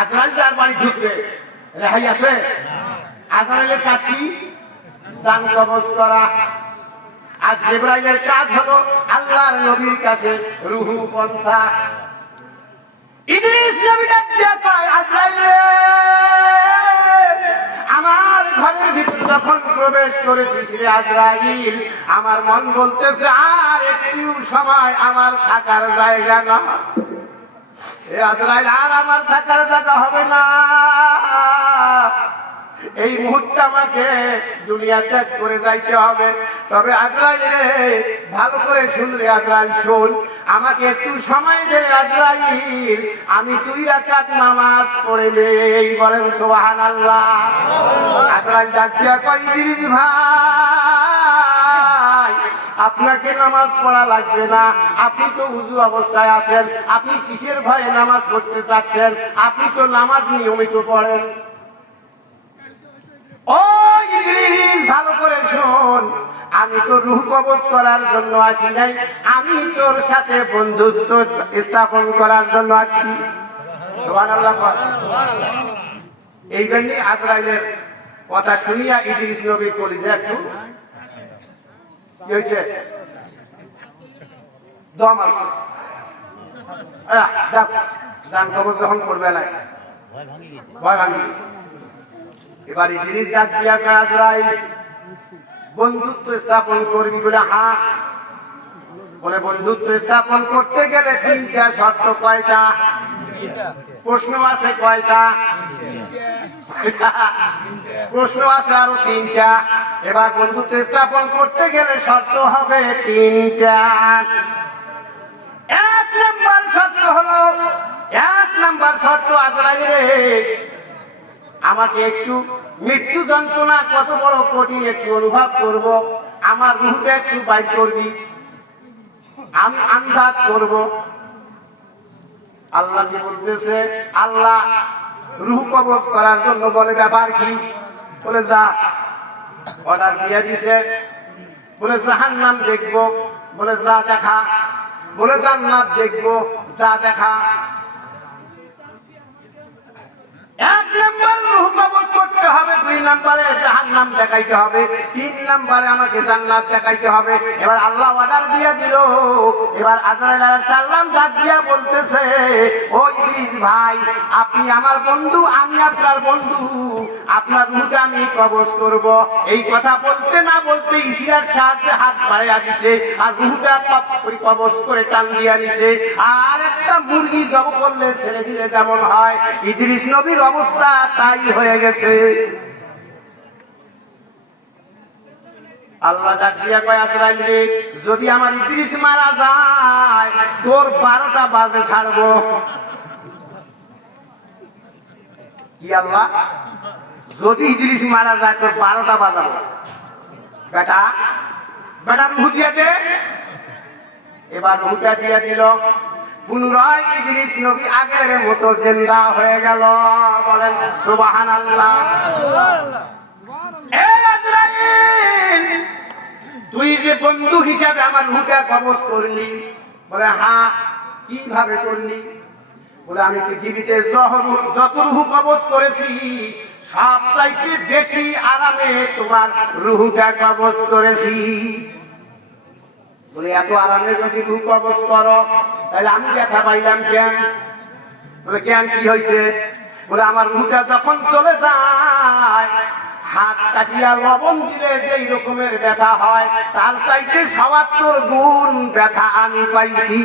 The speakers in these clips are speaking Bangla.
আজরাইল যার বাড়ি ঢুকবে রেহাই আছে? আজরাইলের কাজ কি? জান কবজ করা। আর জিবরাইলের কাজ হলো আল্লাহর নবীর কাছে রূহ পৌঁছা। ইদ্রিস নবী ডাক দিয়ে কয়, আজরাইল আমার ঘরের ভিতর যখন প্রবেশ করেছিস রে আজরাইল, আমার মন বলতেছে আর একটু সময় আমার থাকার জায়গা না। এ আজরাইল আর আমার থাকার জায়গা হবে না, এই মুহূর্তে আমাকে দুনিয়া ত্যাগ করে যাইতে হবে। তবে আজরাইল রে ভালো করে শুন রে আজরাইল শোন, আমাকে একটু সময় দে আজরাইল, আমি 2 রাকাত নামাজ পড়ে নেই। বলেন সুবহানাল্লাহ। আজরাইল ডাক দিয়া কয়, ইদ্রিস ভাই আপনাকে নামাজ পড়া লাগবে না, আপনি তো উযু অবস্থায় আছেন, আপনি কিসের ভয়ে নামাজ পড়তে চাচ্ছেন? আপনি তো নামাজ নিয়মিত পড়েন। ও ইদ্রিস ভালো করে শোন, আমি তো রূহ কবজ করার জন্য আসি নাই, আমি তোর সাথে বন্ধুত্ব স্থাপন করার জন্য আসি। সুবহানাল্লাহ। এই জন্য আজরাইলের কথা শুনিয়া ইদ্রিস নবীর কলিজা একটু কি হয়েছে? দম আছে। জান কবজ যখন করবে না ভয় ভাঙি গেছে। এবার ইদ্রিস ডাক দিয়া কয়, আজরাইল বন্ধুত্ব স্থাপন করবি বলে? হ্যাঁ। বলে বন্ধুত্ব স্থাপন করতে গেলে 3টা শর্ত। কয়টা? প্রশ্ন আছে কয়টা? প্রশ্ন আছে আরো 3টা। এবার বন্ধুত্ব স্থাপন করতে গেলে শর্ত হবে 3টা। 1 নম্বর শর্ত হলো, 1 নম্বর শর্ত আজরাইল রে আমাকে একটু মৃত্যু যন্ত্রণা কত বড় কঠিন একটু অনুভব করব, আমার রূহটা একটু বাইর করবি, আমি আন্দাজ করব। আল্লাহ কি বলতেছে? আল্লাহ রূহ কবজ করার জন্য বলে ব্যাপার কি? বলে যা, অর্ডার দিয়ে দিছে। বলে জাহান্নাম দেখবো, বলে যা দেখা। বলে জান্নাত দেখবো, যা দেখা। 1 নম্বর রূহ কবজ করতে হবে, 2 নম্বরে জাহান্নাম দেখাইতে হবে, 3 নম্বরে আমাকে জান্নাত দেখাইতে হবে। এবার আল্লাহ অর্ডার দিয়ে দিল। এবার আজরাইল আলাইহিস সালাম ডাক দিয়া বলতেছে, ও ইদ্রিস ভাই আপনি আমার বন্ধু, আমি আপনার বন্ধু, আপনার রূহটা আমি কবজ করব। এই কথা বলতে না বলতে ইশারার সাহায্যে হাত বাড়াইয়া দিছে, আর রূহটা কবজ করে টান দিয়া নিছে। আর একটা মুরগি জব করলে ছেড়ে দিলে যেমন হয়, ইদ্রিস নবীর অবস্থা তাই হয়ে গেছে। আল্লাহ ডাক দিয়া কয়, আজরাইল রে যদি আমার ইদ্রিস মারা যায় তোর 12টা বাজে ছাড়বো। কি আল্লাহ? যদি ইদ্রিস মারা যায় তোর 12টা বাজাবো। বেটা বেটা রূহ দিয়া দে। এবার রূহটা দিয়া দিল। পুনরায় ইদ্রিস নবী আগের মতো জিন্দা হয়ে গেল। বলেন সুবহানাল্লাহ। এ আজরাইল তুই যে বন্ধু হিসাবে আমার রূহটা কবজ করলি? বলে হ্যাঁ। কিভাবে করলি? বলে আমি পৃথিবীতে যত রূহ কবজ করেছি সবচাইতে বেশি আরামে তোমার রূহটা কবজ করেছি। বলে এত আরামে যদি রূহ কবজ করো তাহলে আমি ব্যথা পাইলাম কেন? বলে কেন, কি হয়েছে? বলে আমার রূহটা যখন চলে যায় হাত কাটিয়া লবণ দিলে যেই রকমের ব্যথা হয় তার চাইতে ৭৭ গুণ ব্যথা আমি পাইছি।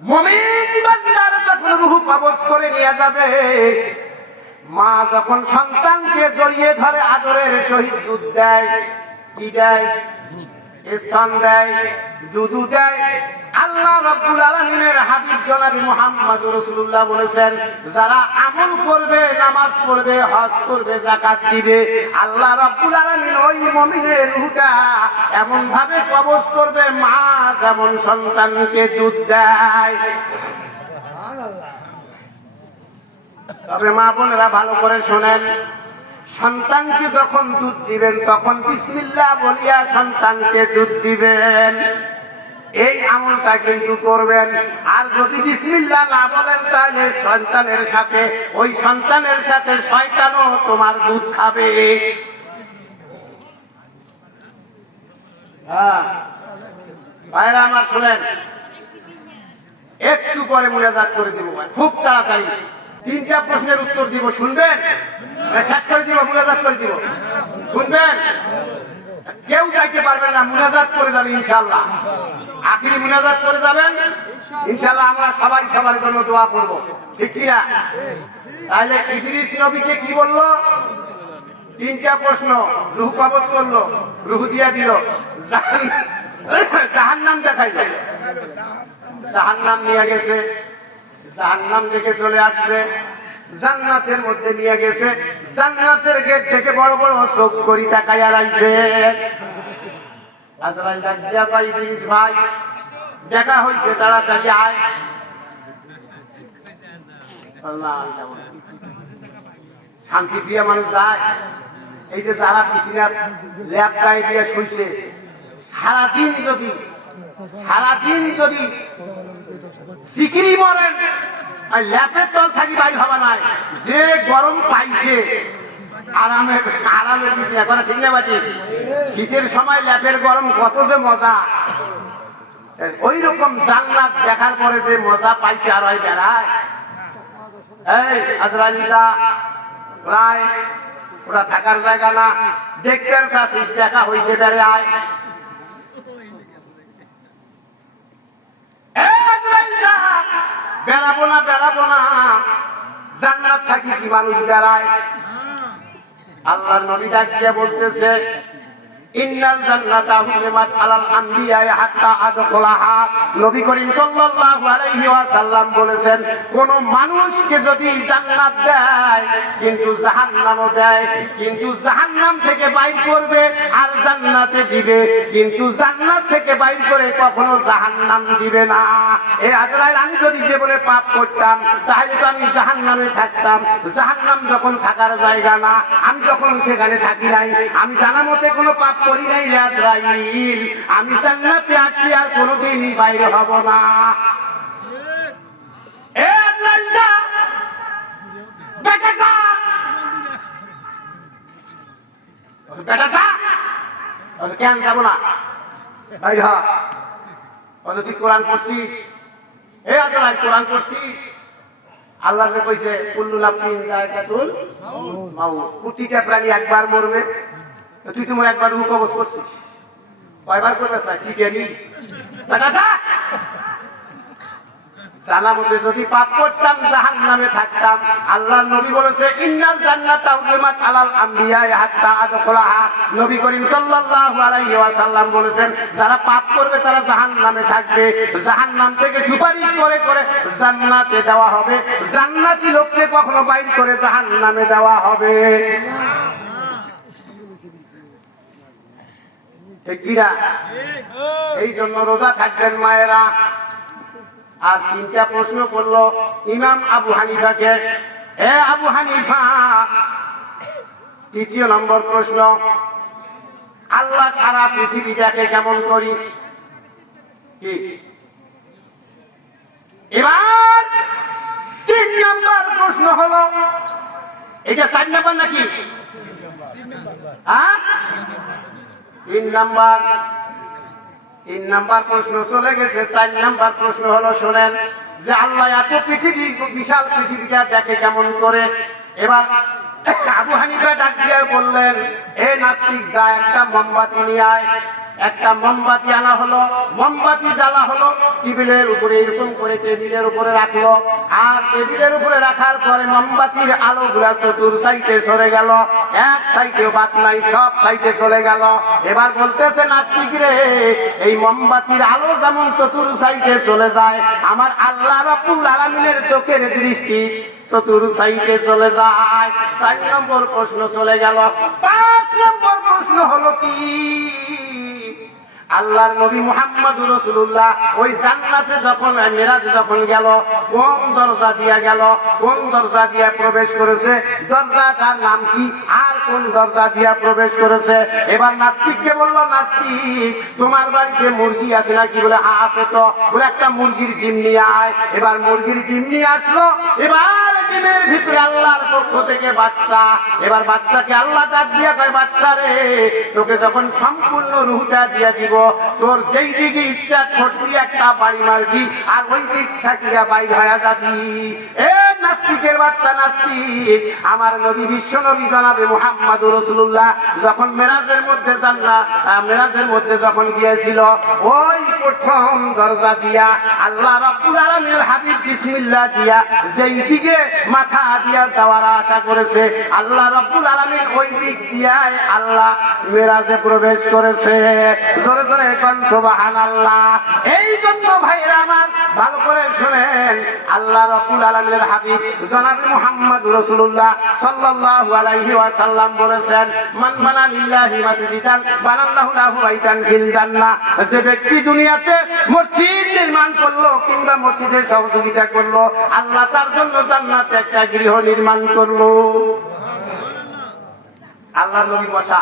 মুমিন বান্দার যখন রূহ কবজ করে নিয়ে যাবে, মা যখন সন্তানকে জড়িয়ে ধরে আদরের সহিত দুধ দেয়, কি দেয়? স্তন দেয়, দুধ দেয়। আল্লাহ রাব্বুল আলামিনের হাবিব জনাবি মুহাম্মদুর রাসূলুল্লাহ বলেছেন, যারা আমল করবে, নামাজ পড়বে, হজ করবে, যাকাত দিবে, আল্লাহ রাব্বুল আলামিন ওই মুমিনের রূহটা এমন ভাবে কবজ করবে মা যেমন সন্তানকে দুধ দেয়। তবে মা বোনেরা ভালো করে শোনেন, সন্তানকে যখন দুধ দিবেন তখন বিসমিল্লাহ বলিয়া সন্তানকে দুধ দিবেন। এই আমলটা কিন্তু করবেন। আর যদি বিসমিল্লাহ না বলেন তাহলে ওই সন্তানের সাথে শয়তানও তোমার দুধ খাবে। ভাইরা আমার শুনেন, একটু পরে মুনাজাত করে দিব, খুব তাড়াতাড়ি 3টা প্রশ্নের উত্তর দিব, শুনবেন? শেষ করে দিব, মুনাজাত করে দিব, শুনবেন? কেউ যাইতে পারবেন না, মুনাজাত করে যাবেন ইনশাআল্লাহ। আখিরি মুনাজাত করে যাবেন ইনশাআল্লাহ। আমরা সবাই সবার জন্য দোয়া করবো, ঠিক কিনা? তাহলে ইদ্রিস নবীকে কি বললো? 3টা প্রশ্ন, রূহ কবজ করলো, রূহ দিয়া দিল, জাহান্নাম দেখাইল, জাহান্নাম নিয়ে গেছে, জাহান্নাম দেখে চলে আসছে, জান্নাতের মধ্যে নিয়ে গেছে, জান্নাতের গেট থেকে বড় বড় চোখ করি তাকাইয়া রাখছে। আজরাইল ডাক দিয়া, ভাই ইদ্রিস ভাই দেখা হয়েছে, তাড়াতাড়ি আয়। শান্তি প্রিয় মানুষ যায়। এই যে যারা বিছানার ল্যাপ গায়ে দিয়ে শুইছে, সারাদিন যদি সিকিরি মরেন, ল্যাপের তল থাকি বাইর হবা নাই, যে গরম পাইছে আরামে বিছানা করা, ঠিক না বাকি? শীতের সময় ল্যাপের গরম কত যে মজা, ওই রকম জান্নাত দেখার পরে যে মজা পাইছে আর ওই বেড়ায়। এই আজরাইলটা প্রায় ওরা থাকার জায়গা না, দেখবেন চাষিস দেখা হয়েছে, বেড়ে আয়। বেড়াবো না, জান্নাত থাকি কি মানুষ বেড়ায়? আল্লাহর নবী ডাক দিয়ে বলতেছে, ইন্নাল জান্নাতা হুরিমাত আলাল আমবিয়া হাত্তা আদখুলাহা। নবী করিম সাল্লাল্লাহু আলাইহি ওয়াসাল্লাম বলেছেন, কোন মানুষকে যদি জান্নাত দেয় কিন্তু জাহান্নামও দেয়, কিন্তু জাহান্নাম থেকে বাইর করবে আর জান্নাতে দিবে, কিন্তু জান্নাত থেকে বাইর করে কখনো জাহান্নাম দিবে না। এই আজরাইল, আমি যদি জীবনে পাপ করতাম তাহলে তো আমি জাহান্নামে থাকতাম। জাহান্নাম যখন থাকার জায়গা না, আমি যখন সেখানে থাকি নাই, আমি জানা মতে কোনো পাপ করি নাই রে আজরাইল, আমি জান্নাতে আছি আর কোনোদিনই বাইরে হব না। এ আজরাইল যা, বেটা যা, বেটা যা। কেন যাব না ভাই? হ্যাঁ, তুই কোরআন পড়ছিস? এ আজরাইল, কোরআন পড়ছিস? আল্লাহ কইছে, কুল্লু নাফসিন যায়কাতুল মাউত, প্রতিটা প্রাণী একবার মরবে। তুই তোমার একবার রূহ কবজ করছিস, কয়বার করবে? সিটিয়ারি জানা মতে যদি পাপ করতাম জাহান্নামে থাকতাম। আল্লাহর নবী বলেছে, ইন্নাল জান্নাতা হুরিমাত আলাল আমবিয়া হাত্তা আদখুলাহা। নবী করিম সাল্লাল্লাহু আলাইহি ওয়াসাল্লাম বলেছেন, যারা পাপ করবে তারা জাহান্নামে থাকবে, জাহান্নাম থেকে সুপারিশ করে করে জান্নাতে দেওয়া হবে, জান্নাতি লোককে কখনো বাইর করে জাহান্নামে দেওয়া হবে। এই জন্য রোজা থাকবেন মায়েরা। আর 3টা প্রশ্ন করলো ইমাম আবু হানিফাকে। এ আবু হানিফা, 3য় নম্বর প্রশ্ন, আল্লাহ সারা পৃথিবী দেখে কেমন করি? কি? এবার 3 নম্বর প্রশ্ন হলো, এটা 4 নম্বর নাকি? হ্যাঁ, 3 নাম্বার প্রশ্ন চলে গেছে। 4 নাম্বার প্রশ্ন হলো, শোনেন যে আল্লাহ এত পৃথিবী, বিশাল পৃথিবীটা দেখে কেমন করে? এবার আবু হানিফা ডাক দিয়ে বললেন, এ নাস্তিক, যা একটা মোমবাতি নিয়ে আয়। একটা মোমবাতি আনা হলো, মোমবাতি জ্বালা হলো, টেবিলের উপরে এরকম করে টেবিলের উপরে রাখলো। আর টেবিলের উপরে রাখার পরে মোমবাতির আলো গুলা চতুর সাইডে সরে গেল, এক সাইডে বাদ নাই, সব সাইডে চলে গেল। এবার বলতেছে, নাস্তিক রে, এই মোমবাতির আলো যেমন চতুর সাইডে চলে যায়, আমার আল্লাহ রাব্বুল আলামিনের চোখের দৃষ্টি চতুর সাইডে চলে যায়। 4 নম্বর প্রশ্ন চলে গেল। 5 নম্বর প্রশ্ন হলো কি? আল্লাহর নবী মুহাম্মদুর রাসূলুল্লাহ ওই জান্নাতে যখন মেরাজ যখন গেল, কোন দরজা দিয়ে গেল, কোন দরজা দিয়ে প্রবেশ করেছে, দরজাটার নাম কি? আর কোন দরজা দিয়া প্রবেশ করেছে। এবার নাস্তিককে বলল, নাস্তিক তোমার বাড়িতে মুরগি আছে নাকি? বলে হ্যাঁ আছে। তো বলে একটা মুরগির ডিম নিয়ে আয়। এবার মুরগির ডিম নিয়ে আসলো। এবার ডিমের ভিতরে আল্লাহর পক্ষ থেকে বাচ্চা। এবার বাচ্চাকে আল্লাহ ডাক দিয়া কয়, বাচ্চা রে তোকে যখন সম্পূর্ণ রুহটা দিয়া দিব, তোর যেই দিকে ইচ্ছা ছোট্টি একটা বাড়ি মারবি আর ওই দিক থাকিয়া বাইর হয়ে যাবি। এ নাস্তিকের বাচ্চা নাস্তিক, আমার নবী বিশ্ব নবী জনাবে মুহাম্মদুর রাসূলুল্লাহ যখন মেরাজের মধ্যে যখন গিয়েছিল, ওই প্রথম দরজা দিয়া আল্লাহ রাব্বুল আলামিনের হাবিব বিসমিল্লাহ দিয়া যেই দিকে মাথা দিয়া যাওয়ার আশা করেছে, আল্লাহ রাব্বুল আলামিন ওই দিক দিয়াই আল্লাহ মেরাজে প্রবেশ করেছে। জোরে জোরে কোন সুবহানাল্লাহ। এই জন্য ভাইরা আমার ভালো করে শুনেন, আল্লাহ রাব্বুল আলামিনের হাবিব জনাবে মুহাম্মদুর রাসূলুল্লাহ সাল্লাল্লাহু আলাইহি ওয়াসাল্লাম বলেছেন, মান বানা লিল্লাহি মাসজিদান বানাল্লাহু লাহু বাইতান ফিল জান্নাহ। যে ব্যক্তি দুনিয়াতে মসজিদ নির্মাণ করলো কিংবা মসজিদের সহযোগিতা করলো, আল্লাহ তার জন্য জান্নাতে একটা গৃহ নির্মাণ করলো। আল্লাহর নবী বসা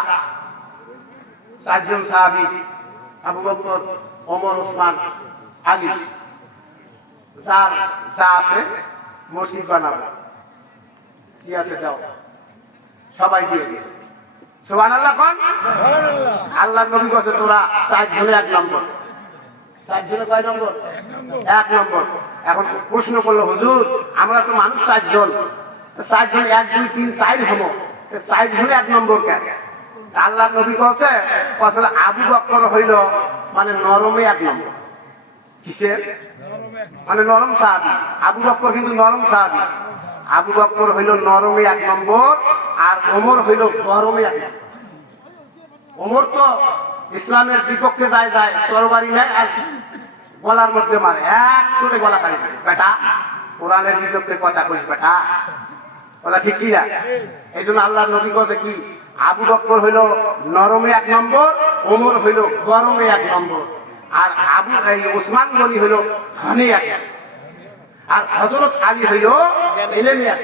চারজন সাহাবী, আবু বকর, ওমর, ওসমান, আলী, যার যা আছে মসজিদ বানাবো, কি আছে দাও, সবাই দিয়ে দিয়ে সুবহানাল্লাহ কোন। আল্লাহর নবী বলছে তোরা চারজনে এক নম্বর। চারজনে কয় নম্বর? এক নম্বর। এখন প্রশ্ন করলো, হুজুর আমরা তো মানুষ চারজন, চারজন 1 2 3 4 হবো, চারজনে এক নম্বর কেন? আল্লাহর নবী বলছে আসলে আবু বকর হইল মানে নরমে এক নম্বর। কিসের? মানে নরম সাহাবী। আবু বকর কিন্তু নরম সাহাবী। আবু বকর হইল নরমে এক নম্বর, আর ওমর হইল গরমে এক নম্বর। ওমর তো ইসলামের বিপক্ষে যায় যায়, তরবারি নেয় আর গলার মধ্যে মারে, এক করে গলা কাটি বেটা, কোরআনের বিপক্ষে কথা কইস বেটা, বলা ঠিক কি না? এই জন্য আল্লাহর নবী বলছে কি, আবু বকর হইল নরমে এক নম্বর, ওমর হইল গরমে এক নম্বর, আর উসমান গনি হইল ধনে এক, আর হযরত আলী হইল ইলমে এক।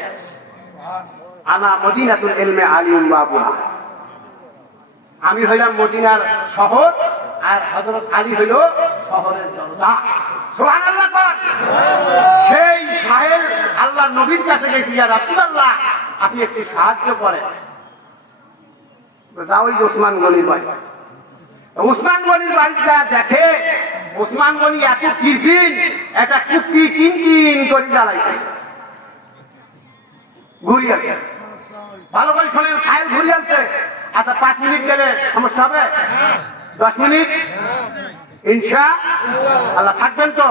আনা মদিনাতুল ইলমে আলিউম বাবুহা। আমি হইলাম মদিনার শহর, আর হযরত আলী হইল শহরের দরজা। সুবহানাল্লাহ পাক। সেই সাহেল আল্লাহর নবীর কাছে গেছি, ইয়া রাসূলুল্লাহ আপনি একটু সাহায্য করেন। যাও ওই ওসমান গনির বাড়ি। ওসমান গনির বাড়িতে দেখে ওসমান গনি এত টিফিন, একটা কুপি কিন কিন করে জ্বালাইতেছে, ঘুরি আছে। ভালো করে শোনেন, সাহেল ঘুরি আছে। আচ্ছা 5 মিনিট গেলে সমস্যা হবে? 10 মিনিট ইনশাআল্লাহ থাকবেন তো?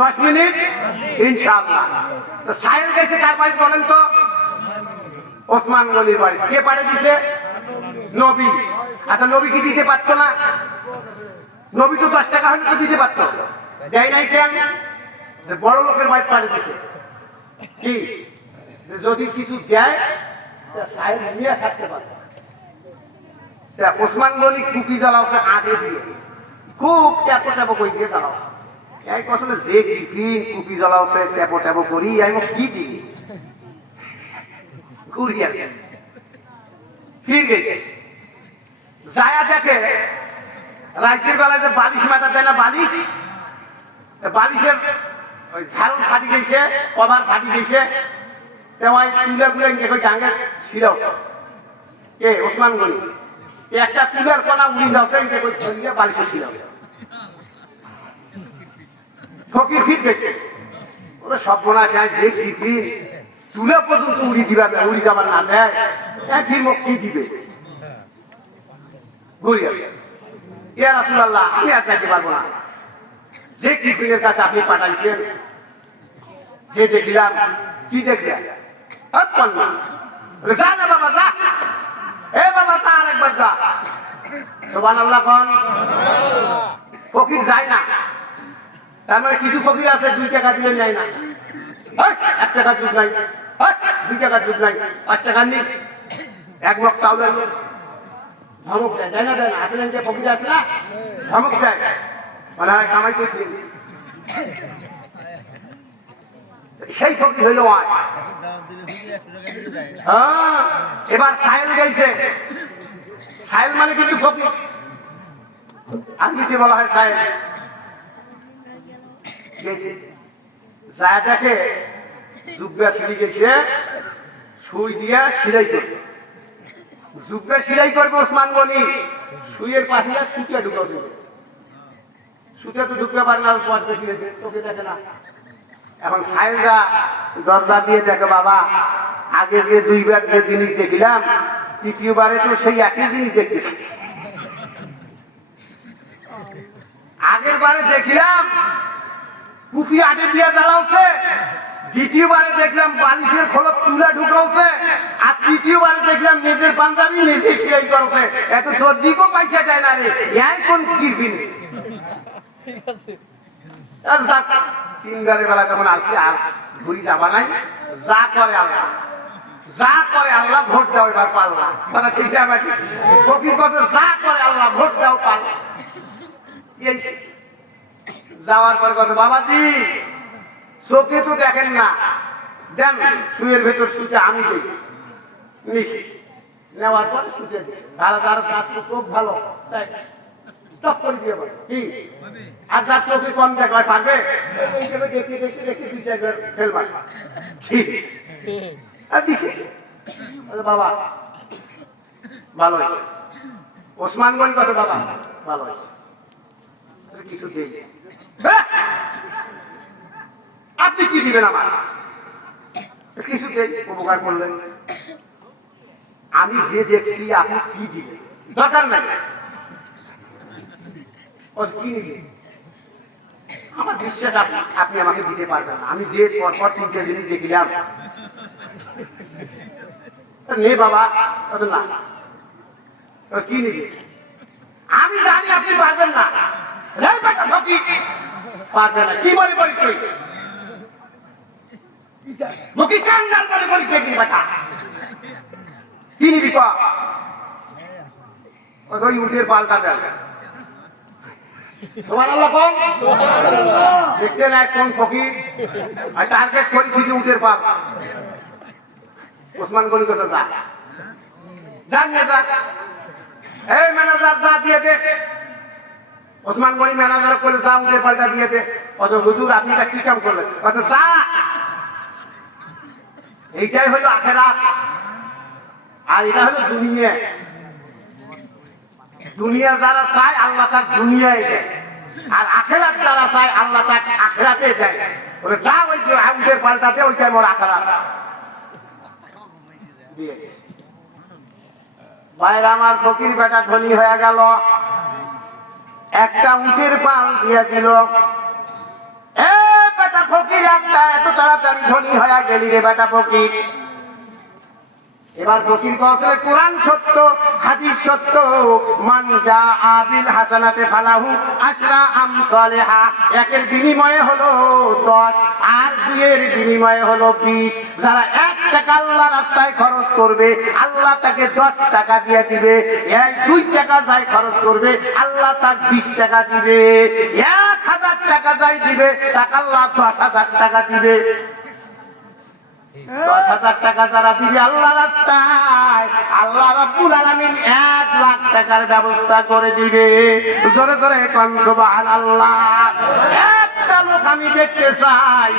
10 মিনিট ইনশাআল্লাহ। সাহেল গেছে কার বাড়ি বলেন তো? ওসমান গনির বাড়ি। কে পারে দিছে? নবী। আচ্ছা নবী কি দিতে পারতো না? নবী তো 10 টাকা হলে তো দিতে পারতো, দেয় নাই কেন? যে বড় লোকের বাড়ি পারে দিছে কি, যদি কিছু দেয় সাহেব নিয়ে থাকতে পারত। ওসমান গনি কুপি জ্বালাওছে আগে দিয়ে, খুব ট্যাপো ট্যাপো করে দিয়ে জ্বালাওছে। এই আসলে যে টিফিন কুপি জ্বালাওছে ট্যাপো ট্যাপো করি, আমি কি দিই ঘুরি আছে। ফির গেছে যায়া দেখে রাতের বেলায় যে বালিশ মাথা দেয় না, বালিশের ওই ঝাড়ু ফাটি গেছে, কভার ফাটি গেছে, ওসমান গনি একটা তুলার কলা উড়ি যাচ্ছে, বালিশে ছিল। ফকির ফির গেছে, ওরা সব বোনা চায় যে টিফিন তুলা পর্যন্ত উড়ি যাবার না দেয়, ফির মুখ কি দিবে? ঘুরি আছে, ইয়া রাসূলুল্লাহ আমি আর যাইতে পারবো না, যে টিফিনের কাছে আপনি পাঠাইছেন, যে দেখলাম, কি দেখলাম যা না বাবা যা, এ বাবা যা, আরেকবার যা। সুবহানাল্লাহ কোন। ফকির যায় না, তার মানে কিছু ফকির আছে 2 টাকা দিলে যায় না, 1 টাকা দুধ নাই, 2 টাকা দুধ নাই, 5 টাকা নি, 1 মগ চাউল ধমক দেয়, দেয় না দেয় না? আসলেন যে ফকির আছে না, ধমক দেয়, মানে কামাই করছি। সেই ফকির হইল আয়। হ্যাঁ, এবার সাহেল গেছে, সাহেল মানে কিন্তু ফকির, আরবিতে বলা হয় সাহেল। গেছে যায় দেখে জুব্বা সিঁড়ি গেছে, সুই দিয়া সিলাই করবে, জুব্বা সিলাই করবে ওসমান গনি, সুইয়ের পাশে সুতিয়া ঢুকাও দেবে, সুতিয়া তো ঢুকতে পারে না, পথ বেশি গেছে, তোকে দেখে না। এখন সাহেলরা দরজা দিয়ে দেখে বাবা আগে যে দুইবার যে জিনিস দেখলাম তৃতীয়বারে তো সেই একই জিনিস দেখতেছি, আগের বারে দেখলাম কুফি আগে দিয়ে জ্বালাওছে, দ্বিতীয়বারে দেখলাম বালিশের খোলক চুলা ঢুকাওছে, আর তৃতীয়বারে দেখলাম নিজের পাঞ্জাবি নিজে সিলাই করছে। এত দর্জিকেও পয়সা যায় না রে, এই কোন কিরবি তিনবারের বেলা যখন আসছে আর ঘুরি যাবা নাই, যা করে আল্লাহ, যা করে আল্লাহ, ভোট দাও এবার পাল্লা, মানে ঠিক আছে ফকির কথা, যা করে আল্লাহ ভোট দাও পাল্লা। যাওয়ার পর কথা বাবাজি চোখে তো দেখেন না, দেন সুয়ের ভেতর শুতে আমি দেখি নিছি, নেওয়ার পর শুতে দিচ্ছে, ভালো তার চোখ ভালো তাই টপ করে দিয়ে বলে কি, আর যার চোখে কম দেখায় পারবে দেখতে দেখতে দেখতে দুই চারবার ফেলবার ঠিক আর দিছি। বাবা ভালো হয়েছে, ওসমান গনি কথা বাবা ভালো হয়েছে, কিছু দিই আপনি কি দিবেন আমার, কিছু উপকার করলেন, আমি যে দেখছি আপনি কি দিবেন দরকার নাই, আমার বিশ্বাস আপনি আমাকে দিতে পারবেন না, আমি যে পরপর তিনটে জিনিস দেখলাম নে বাবা না কি নিবি, আমি জানি আপনি পারবেন না, পারবেন না কি মনে করি তুই মুখি কাঙ্গাল মনে করি দেখবি বেটা কি নিবি ওই উঠের পাল্টা দেন দেখছেন এক কোন ফকির টার্গেট করি কিছু উঠের পাল ওসমান গনি কোথায় যা জানিয়ে যাক, এই ম্যানেজার যা দিয়ে দে, ওসমান গনি ম্যানেজার করে যা উঠের পাল্টা দিয়ে দে, অত হুজুর আপনি এটা কি কাম করলেন, আচ্ছা যা, এইটাই হলো আখেরাত আর এটা হলো দুনিয়া, দুনিয়া যারা চায় আল্লাহ তার দুনিয়ায় দেয়, আর আখেরাত যারা চায় আল্লাহ তার আখেরাতে দেয়, বলে যা ওই উঠের পাল্টাতে ওইটাই মোর আখেরাত। বাইরে আমার ফকির বেটা ধনী হয়ে গেল, একটা উঠের পাল দিয়ে দিল, এ বেটা ফকির একটা এত তাড়াতাড়ি ধনী হয়ে গেলি রে বেটা ফকির। এবার ফকির কওছে কোরআন সত্য হাদিস সত্য, মান জাআ বিল হাসানাতি ফালাহু আশরা আমসালিহা, একের বিনিময়ে হলো 10 আর দুইয়ের বিনিময়ে হলো 20, যারা 1 টাকা আল্লাহ রাস্তায় খরচ করবে আল্লাহ তাকে 10 টাকা দিয়ে দিবে, এই 2 টাকা যাই খরচ করবে আল্লাহ তার 20 টাকা দিবে, 1000 টাকা যাই দিবে তাকে আল্লাহ 10,000 টাকা দিবে। 10,000 টাকা যারা দিবে আল্লাহ রাস্তায় আল্লাহ রাব্বুল আলামিন 1 লাখ টাকার ব্যবস্থা করে দিবে। জোরে জোরে কোন সুবহানাল্লাহ। একটা লোক আমি দেখতে চাই